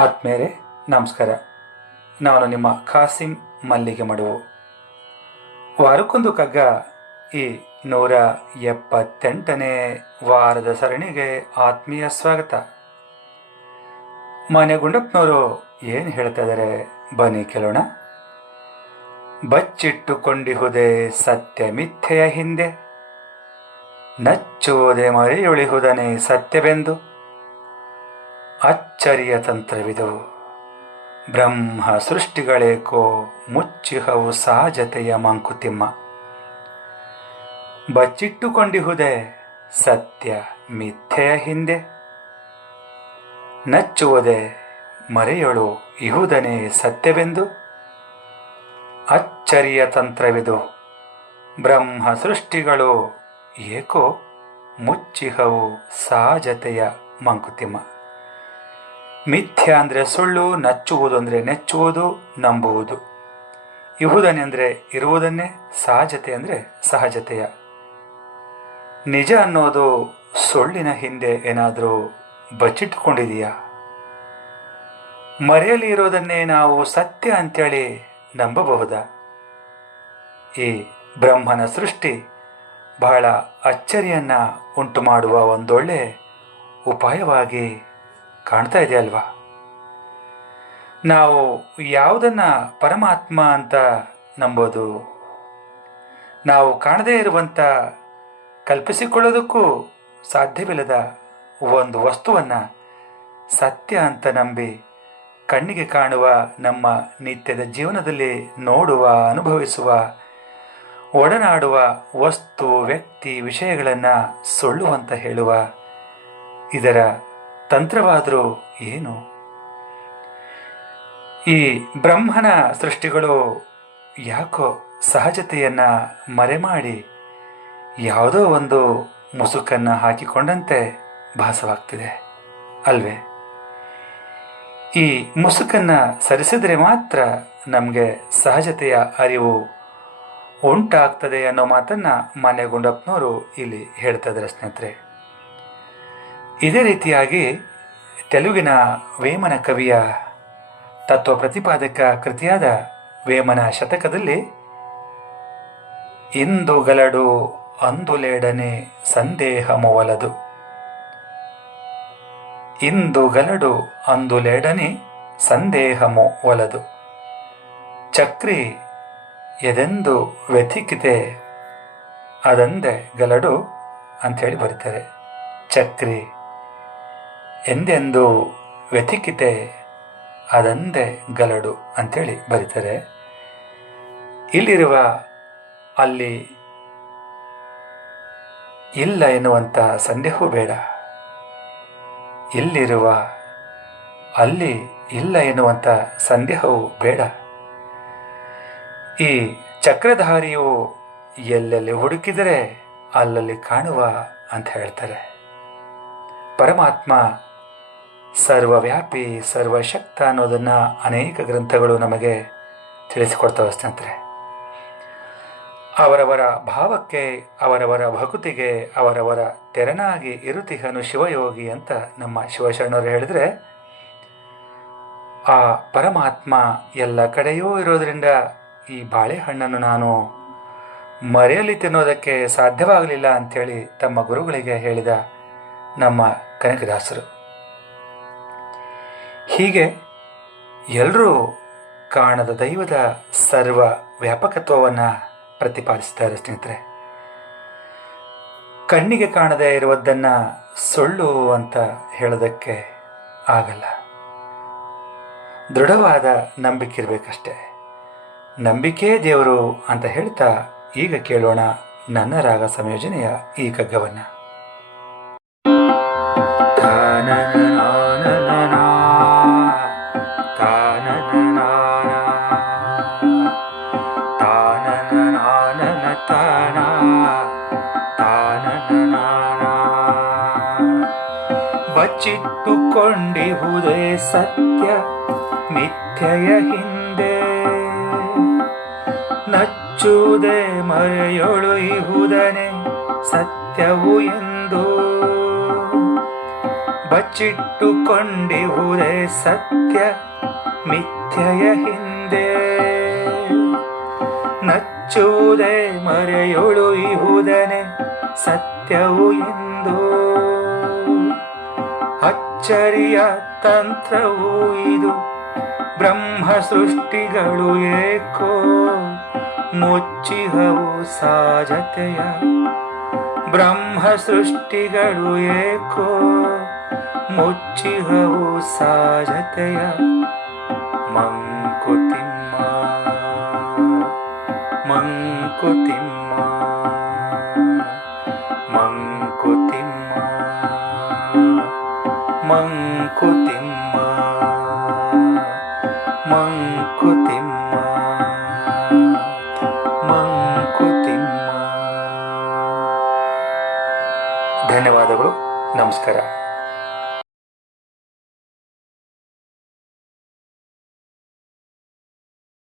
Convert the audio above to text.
ಆತ್ಮೇರೆ ನಮಸ್ಕಾರ. ನಾನು ನಿಮ್ಮ ಖಾಸಿಂ ಮಲ್ಲಿಗೆ ಮಡುವು. ವಾರಕ್ಕೊಂದು ಕಗ್ಗ ಈ 178ನೇ ವಾರದ ಸರಣಿಗೆ ಆತ್ಮೀಯ ಸ್ವಾಗತ. ಮನೆ ಗುಂಡಪ್ಪನವರು ಏನು ಹೇಳ್ತಾ ಇದ್ದಾರೆ ಬನ್ನಿ ಕೇಳೋಣ. ಬಚ್ಚಿಟ್ಟುಕೊಂಡಿಹುದೇ ಸತ್ಯ ಮಿಥ್ಯೆಯ ಹಿಂದೆ, ನಚ್ಚುವುದೇ ಮರೆಯುಳಿಹುದನೇ ಸತ್ಯವೆಂದು, ಅಚ್ಚರಿಯ ತಂತ್ರವಿದು ಬ್ರಹ್ಮ ಸೃಷ್ಟಿಗಳೇಕೋ ಮುಚ್ಚಿಹವು ಸಹಜತೆಯ ಮಂಕುತಿಮ್ಮ. ಬಚ್ಚಿಟ್ಟುಕೊಂಡಿಹುದೇ ಸತ್ಯ ಮಿಥ್ಯೆಯ ಹಿಂದೆ, ನಚ್ಚುವುದೇ ಮರೆಯೊಳು ಇಹುದನೇ ಸತ್ಯವೆಂದು, ಅಚ್ಚರಿಯ ತಂತ್ರವಿದು ಬ್ರಹ್ಮ ಸೃಷ್ಟಿಗಳು ಏಕೋ ಮುಚ್ಚಿಹವು ಸಹಜತೆಯ ಮಂಕುತಿಮ್ಮ. ಮಿಥ್ಯ ಅಂದರೆ ಸುಳ್ಳು, ನಚ್ಚುವುದು ಅಂದರೆ ನೆಚ್ಚುವುದು, ನಂಬುವುದು. ಇಹುದನೆ ಅಂದರೆ ಇರುವುದನ್ನೇ, ಸಹಜತೆ ಅಂದರೆ ಸಹಜತೆಯ. ನಿಜ ಅನ್ನೋದು ಸುಳ್ಳಿನ ಹಿಂದೆ ಏನಾದರೂ ಬಚ್ಚಿಟ್ಟುಕೊಂಡಿದೆಯಾ? ಮರೆಯಲ್ಲಿ ಇರೋದನ್ನೇ ನಾವು ಸತ್ಯ ಅಂತೇಳಿ ನಂಬಬಹುದಾ? ಈ ಬ್ರಹ್ಮನ ಸೃಷ್ಟಿ ಬಹಳ ಅಚ್ಚರಿಯನ್ನು ಉಂಟು ಮಾಡುವ ಒಂದೊಳ್ಳೆ ಉಪಾಯವಾಗಿ ಕಾಣ್ತಾ ಇದೆ ಅಲ್ವಾ? ನಾವು ಯಾವುದನ್ನು ಪರಮಾತ್ಮ ಅಂತ ನಂಬೋದು, ನಾವು ಕಾಣದೇ ಇರುವಂಥ, ಕಲ್ಪಿಸಿಕೊಳ್ಳೋದಕ್ಕೂ ಸಾಧ್ಯವಿಲ್ಲದ ಒಂದು ವಸ್ತುವನ್ನು ಸತ್ಯ ಅಂತ ನಂಬಿ ಕಣ್ಣಿಗೆ ಕಾಣುವ, ನಮ್ಮ ನಿತ್ಯದ ಜೀವನದಲ್ಲಿ ನೋಡುವ, ಅನುಭವಿಸುವ, ಒಡನಾಡುವ ವಸ್ತು, ವ್ಯಕ್ತಿ, ವಿಷಯಗಳನ್ನು ಸುಳ್ಳು ಅಂತ ಹೇಳುವ ಇದರ ತಂತ್ರವಾದರೂ ಏನು? ಈ ಬ್ರಹ್ಮನ ಸೃಷ್ಟಿಗಳು ಯಾಕೋ ಸಹಜತೆಯನ್ನು ಮರೆಮಾಡಿ ಯಾವುದೋ ಒಂದು ಮುಸುಕನ್ನು ಹಾಕಿಕೊಂಡಂತೆ ಭಾಸವಾಗ್ತಿದೆ ಅಲ್ವೇ? ಈ ಮುಸುಕನ್ನು ಸರಿಸಿದರೆ ಮಾತ್ರ ನಮಗೆ ಸಹಜತೆಯ ಅರಿವು ಉಂಟಾಗ್ತದೆ ಅನ್ನೋ ಮಾತನ್ನು ಮಾನ್ಯ ಗುಂಡಪ್ಪನವರು ಇಲ್ಲಿ ಹೇಳ್ತಾ ಇದ್ದಾರೆ ಸ್ನೇಹಿತರೆ. ಇದೇ ರೀತಿಯಾಗಿ ತೆಲುಗಿನ ವೇಮನ ಕವಿಯ ತತ್ವ ಪ್ರತಿಪಾದಕ ಕೃತಿಯಾದ ವೇಮನ ಶತಕದಲ್ಲಿ ಇಂದು ಗಲಡು ಅಂದುಲೇಡನೆ ಸಂದೇಹ ಮೊವಲದು, ಇಂದು ಗಲಡು ಅಂದುಲೇಡನೆ ಸಂದೇಹಮೋ ಒಲದು, ಚಕ್ರಿ ಎದೆಂದು ವ್ಯಥಿಕಿತೆ ಅದಂದೆ ಗಲಡು ಅಂಥೇಳಿ ಬರೀತಾರೆ. ಚಕ್ರಿ ಎಂದೆಂದು ವ್ಯಥಿಕಿತೆ ಅದಂದೆ ಗಲಡು ಅಂಥೇಳಿ ಬರೀತಾರೆ. ಇಲ್ಲಿರುವ ಅಲ್ಲಿ ಇಲ್ಲ ಎನ್ನುವಂಥ ಸಂದೇಹವೂ ಬೇಡ, ಇಲ್ಲಿರುವ ಅಲ್ಲಿ ಇಲ್ಲ ಎನ್ನುವಂಥ ಸಂದೇಹವೂ ಬೇಡ. ಈ ಚಕ್ರಧಾರಿಯು ಎಲ್ಲೆಲ್ಲಿ ಹುಡುಕಿದರೆ ಅಲ್ಲಲ್ಲಿ ಕಾಣುವ ಅಂತ ಹೇಳ್ತಾರೆ. ಪರಮಾತ್ಮ ಸರ್ವವ್ಯಾಪಿ, ಸರ್ವಶಕ್ತ ಅನ್ನೋದನ್ನು ಅನೇಕ ಗ್ರಂಥಗಳು ನಮಗೆ ತಿಳಿಸಿಕೊಡ್ತವೆ ಸ್ನೇಹಿತರೆ. ಅವರವರ ಭಾವಕ್ಕೆ, ಅವರವರ ಭಕುತಿಗೆ ಅವರವರ ತೆರನಾಗಿ ಇರುತಿಹನು ಶಿವಯೋಗಿ ಅಂತ ನಮ್ಮ ಶಿವಶರಣರು ಹೇಳಿದರೆ, ಆ ಪರಮಾತ್ಮ ಎಲ್ಲ ಕಡೆಯೂ ಇರೋದರಿಂದ ಈ ಬಾಳೆಹಣ್ಣನ್ನು ನಾನು ಮರೆಯಲಿ ತಿನ್ನೋದಕ್ಕೆ ಸಾಧ್ಯವಾಗಲಿಲ್ಲ ಅಂಥೇಳಿ ತಮ್ಮ ಗುರುಗಳಿಗೆ ಹೇಳಿದ ನಮ್ಮ ಕನಕದಾಸರು. ಹೀಗೆ ಎಲ್ಲರೂ ಕಾಣದ ದೈವದ ಸರ್ವ ವ್ಯಾಪಕತ್ವವನ್ನು ಪ್ರತಿಪಾದಿಸ್ತಾರೆ ಸ್ನೇಹಿತರೆ. ಕಣ್ಣಿಗೆ ಕಾಣದೇ ಇರುವುದನ್ನು ಸುಳ್ಳು ಅಂತ ಹೇಳೋದಕ್ಕೆ ಆಗಲ್ಲ. ದೃಢವಾದ ನಂಬಿಕೆ ಇರಬೇಕಷ್ಟೆ. ನಂಬಿಕೆ ದೇವರು ಅಂತ ಹೇಳ್ತಾ ಈಗ ಕೇಳೋಣ ನನ್ನ ರಾಗ ಸಂಯೋಜನೆಯ ಈ ಕಗ್ಗವನ್ನು. ಬಚ್ಚಿಟ್ಟುಕೊಂಡಿಹುದೇ ಸತ್ಯ ಮಿಥ್ಯೆಯ ಹಿಂದೆ, ನಚ್ಚುವುದೇ ಮರೆಯೊಳು ಇಹುದನೆ ಸತ್ಯವು ಎಂದು, ಬಚ್ಚಿಟ್ಟುಕೊಂಡಿಹುದೇ ಸತ್ಯ ಮಿಥ್ಯೆಯ ಹಿಂದೆ, ನಚ್ಚುವುದೇ ಮರೆಯೊಳು ಇಹುದನೆ ಸತ್ಯವು ಎಂದು. ಅಚ್ಚರಿಯ ತಂತ್ರವು ಇದು ಬ್ರಹ್ಮ ಸೃಷ್ಟಿಗಳು ಏಕೋ ಮುಚ್ಚಿಹವು ಸಾಜತೆಯ. ಬ್ರಹ್ಮ ಸೃಷ್ಟಿಗಳು ಏಕೋ ಮುಚ್ಚಿಹವು ಸಾಜತೆಯ. ಮಂಕುತಿಮ್ಮ ಮಂಕುತಿಮ್ಮ ಮಂಕುತಿಮ್ಮ ಮಂಕುತಿಮ್ಮ ಮಂಕುತಿಮ್ಮ ಮಂಕುತಿಮ್ಮ. ಧನ್ಯವಾದಗಳು. ನಮಸ್ಕಾರ.